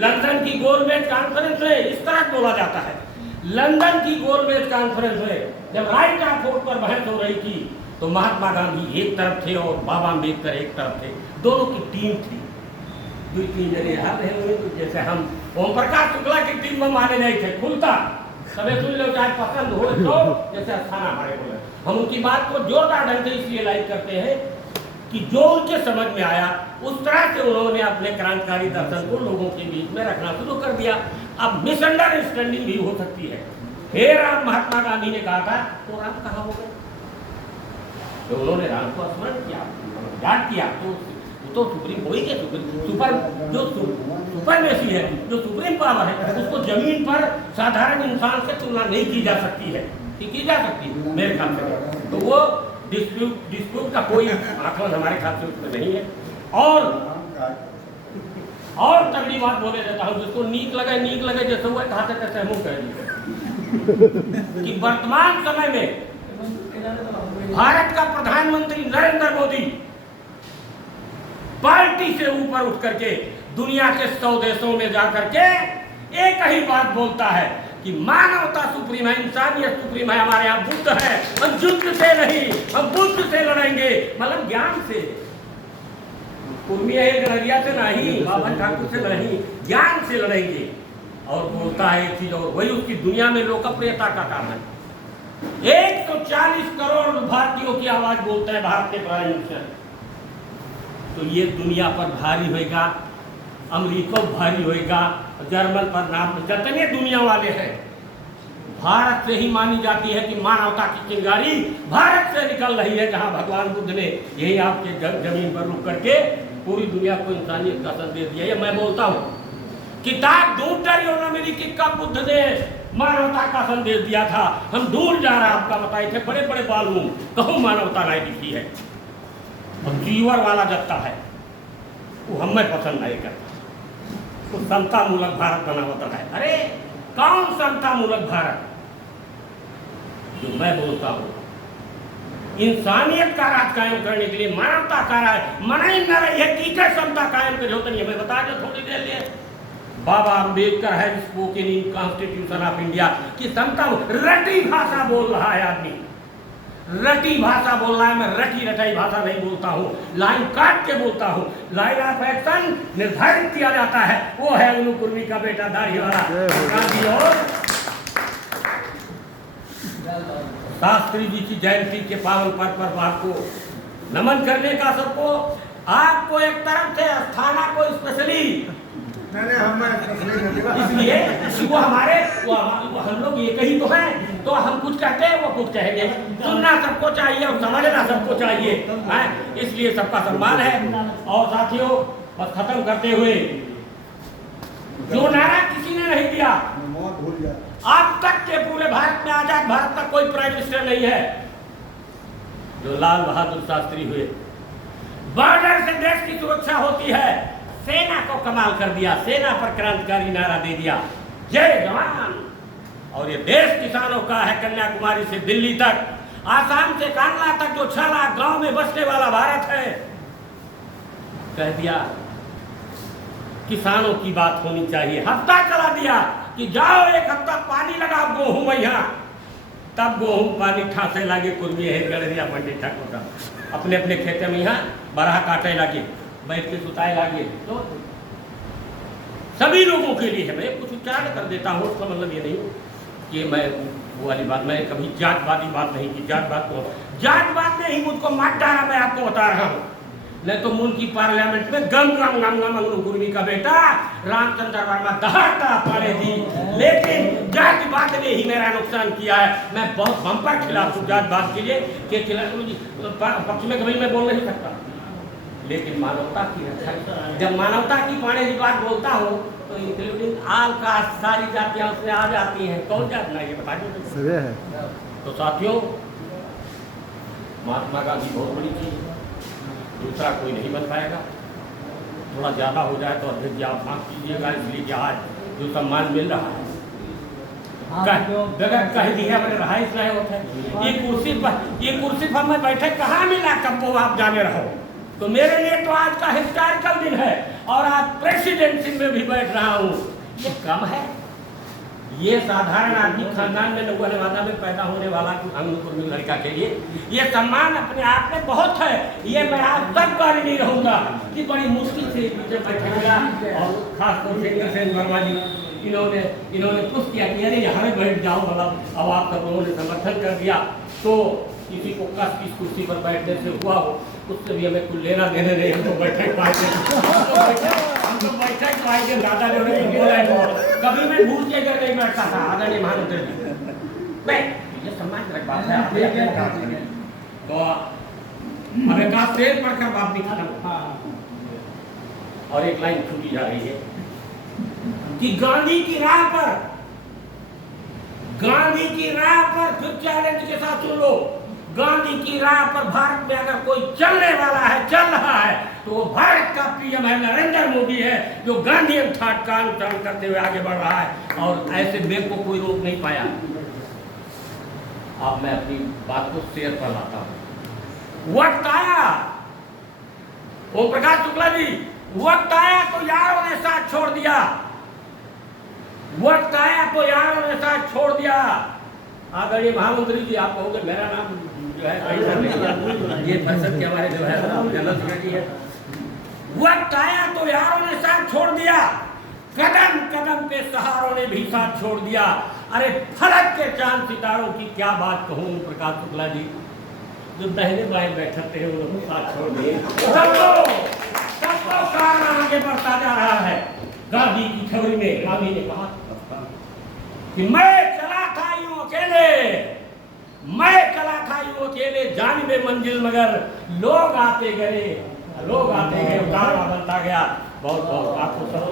London की गोलमेज conference में इस तरह बोला जाता है। लंदन की गोलमेज कॉन्फ्रेंस में जब राइट ऑफ वोट पर बहस हो रही थी तो महात्मा गांधी एक तरफ थे और बाबा अम्बेडकर एक तरफ थे, दोनों की टीम थी। दो तीन जने यहाँ रहे हुए तो जैसे हम ओम प्रकाश शुक्ला की टीम में माने नहीं थे, खुलता सबे सुन लो चाहे पसंद हो तो, जैसे अस्थाना हमारे बोले हम उनकी बात को जोरदार ढंग से इसलिए लाइक करते हैं कि जो उनके समझ में आया उस तरह से उन्होंने अपने क्रांतिकारी दर्शन को लोगों के बीच में रखना शुरू कर दिया। अब मिसअंडरस्टैंडिंग भी हो सकती है। हे राम, महात्मा गांधी ने कहा था तो राम कहाँ हो गए? तो उन्होंने राम को स्मरण किया, याद किया, तो सुप्रीम हो ही गया। सुपर जो सुपरमेसी है, जो सुप्रीम पावर है, उसको जमीन पर साधारण इंसान से तुलना नहीं की जा सकती है, की जा सकती है मेरे ख्याल से। तो वो डिस्प्यूट का कोई आकलन हमारे ख्याल से उसमें नहीं है। और तगड़ी बात बोले देता हूँ, जिसको नीक लगे जैसे हुआ कहा था कैसे हम कह दिए कि वर्तमान समय में भारत का प्रधानमंत्री नरेंद्र मोदी पार्टी से ऊपर उठ करके दुनिया के 100 देशों में जाकर के एक ही बात बोलता है कि मानवता सुप्रीम है, इंसानियत सुप्रीम है, हमारे यहाँ बुद्ध है, हम युद्ध से नहीं, हम बुद्ध से लड़ेंगे, मतलब ज्ञान से, गणरिया से नहीं, बाबा ठाकुर से नहीं, ज्ञान से लड़ेंगे। और बोलता है एक चीज, और वही उसकी दुनिया में लोकप्रियता का काम है। 140 करोड़ भारतीयों की आवाज बोलता है भारत के प्राइम मिनिस्टर। तो ये दुनिया पर भारी होएगा, अमेरिका भारी होएगा, जर्मन पर नाम, जितने दुनिया वाले हैं, भारत से ही मानी जाती है कि मानवता की चिंगारी भारत से निकल रही है, जहां भगवान बुद्ध ने यही आपके जमीन पर रुक करके पूरी दुनिया को इंसानियत का संदेश दिया। ये मैं बोलता हूँ, किताब ढूंढ रही हो ना मेरी कि कब बुद्ध ने मानवता का संदेश दिया था। हम दूर जा रहा आपका बताए थे, बड़े बड़े बालू कहूँ मानवता नहीं दिखी है। अब जीवर वाला जत्ता है वो हमें पसंद नहीं करता, तो समता मूलक भारत बना होता है। अरे कौन समता मूलक भारत? जो मैं बोलता हूँ इंसानियत का राज कायम करने के लिए, मानवता का राज मना ही न रही है कि समता कायम कर होता नहीं है। मैं बता दो थोड़ी देर लिए, बाबा अम्बेडकर है spoken in constitution of India की समता, रटी भाषा बोल रहा है आदमी, रटी भाषा बोल रहा है। मैं रटी रटाई भाषा नहीं बोलता हूँ, लाइन काट के बोलता हूँ। लाइन ऑफ एक्शन निर्धारित किया जाता है, वो है अनुकुर्मी का बेटा दाढ़ी वाला गांधी। और शास्त्री जी की जयंती के पावन पर्व पर आपको नमन करने का सबको, आपको एक तरफ से अस्थाना को स्पेशली इसलिए वो हमारे वो हम लोग एक ही तो हैं, तो हम कुछ कहते हैं वो कुछ कहेंगे। सुनना सबको चाहिए और समझना सबको चाहिए, इसलिए सबका सम्मान है। और साथियों, बस खत्म करते हुए, जो नारा किसी ने नहीं दिया, अब तक के पूरे भारत में, आजाद भारत का कोई प्राइम मिनिस्टर नहीं है जो लाल बहादुर शास्त्री हुए। बॉर्डर से देश की सुरक्षा होती है, सेना को कमाल कर दिया, सेना पर क्रांतिकारी नारा दे दिया, जय जवान। और ये देश किसानों का है, कन्याकुमारी से दिल्ली तक, आसाम से कांगड़ा तक, जो 6 लाख गांव में बसने वाला भारत है। कह दिया किसानों की बात होनी चाहिए, हफ्ता चला दिया कि जाओ एक हफ्ता पानी लगाओ गेहूं में, यहाँ तब गेहूं पानी ठासे लागे, कुर्मी है गणरिया पंडित ठाकुर का अपने अपने खेते में यहाँ बरहा काटे लगे, बैठ के सुताए लागे। तो सभी लोगों के लिए है। मैं कुछ उच्चारण कर देता हूँ, उसका मतलब ये नहीं कि मैं वो वाली बात, मैं कभी जातवादी बात नहीं की। जातवाद ने ही मुझको मार डाला, मैं आपको बता रहा हूँ। नहीं तो मुल्क की पार्लियामेंट में गम गम गम गम अनुकुर्मी का बेटा रामचंद्र वर्मा दहाड़ता पड़े थी, लेकिन जातिवाद ने ही मेरा नुकसान किया है। मैं बहुत बम्पर खिलाफ हूँ जातवाद के लिए, के खिलाफ पक्ष में कभी मैं बोल नहीं सकता, लेकिन मानवता की रक्षा, जब मानवता की पाने की बात बोलता हूँ तो इंक्लूडिंग आल का सारी जातियां उसमें आ जाती हैं। कौन जात ना ये बता दो। तो साथियों, महात्मा गांधी बहुत बड़ी चीज, दूसरा कोई नहीं बन पाएगा। थोड़ा ज़्यादा हो जाए तो अध्यक्ष जी आप माफ कीजिएगा, इसलिए कि आज जो सम्मान मिल रहा है बगैर कह दिया मैंने रहाइश नहीं होता है। ये कुर्सी पर मैं बैठे कहाँ मिला, कब वो आप जाने रहो। तो मेरे लिए तो आज का हिस्टोरिकल दिन है। और आज प्रेसिडेंसी में भी बैठ रहा हूँ, ये कम है? ये साधारण आदमी खानदान में नवादा में पैदा होने वाला अंगपुर में लड़का के लिए ये सम्मान अपने आप में बहुत है। ये मैं आप तक बारी नहीं रहूंगा कि बड़ी मुश्किल से पीछे बैठे गया और खासतौर से इंद्रसेन वर्मा जी इन्होंने कुछ किया कि अरे यहाँ बैठ जाओ, मतलब अब आप सब लोगों ने समर्थन कर दिया तो किसी को कस इस कुर्सी पर बैठने से हुआ हो, उससे भी हमें कुछ लेना देने नहीं, हम तो बैठक पाएंगे दादा जो बोला है कभी मैं भूल के अगर नहीं बैठता था आदरणीय महामंत्री जी, ये सम्मान की बात है। तो अब एक आध शेर पढ़कर बात भी खत्म और एक लाइन छूटी जा रही है कि गांधी की राह पर फिर चैलेंज के साथ सुन लो, गांधी की राह पर भारत में अगर कोई चलने वाला है, चल रहा है, तो वो भारत का पीएम है, नरेंद्र मोदी है, जो गांधीयन थॉट का अनुसरण करते हुए आगे बढ़ रहा है और ऐसे वेग को कोई रोक नहीं पाया। अब मैं अपनी बात को शेयर कर लाता हूं। वक्त आया, ओम प्रकाश शुक्ला जी, वक्त आया तो यारों ने साथ छोड़ दिया, वक्त आया तो यारों ने साथ छोड़ दिया। आदरणीय महामंत्री जी, आप कहोगे मेरा नाम जो है ये फैसल के हमारे जो है जनरल सेक्रेटरी है। वक्त आया तो यारों ने साथ छोड़ दिया, कदम कदम पे सहारों ने भी साथ छोड़ दिया। अरे फलक के चांद सितारों की क्या बात कहूँ प्रकाश शुक्ला जी, जो दाहिने बाएं बैठते हैं वो लोग साथ छोड़ दिए। सबको कारण आगे बढ़ता जा रहा है। गांधी की छवि में गांधी ने कहा कि मैं चला था यूं अकेले, मैं चला था यूं अकेले, जानिबे मंजिल मगर लोग आते गए, उतारवा बनता गया। बहुत बहुत आपको सब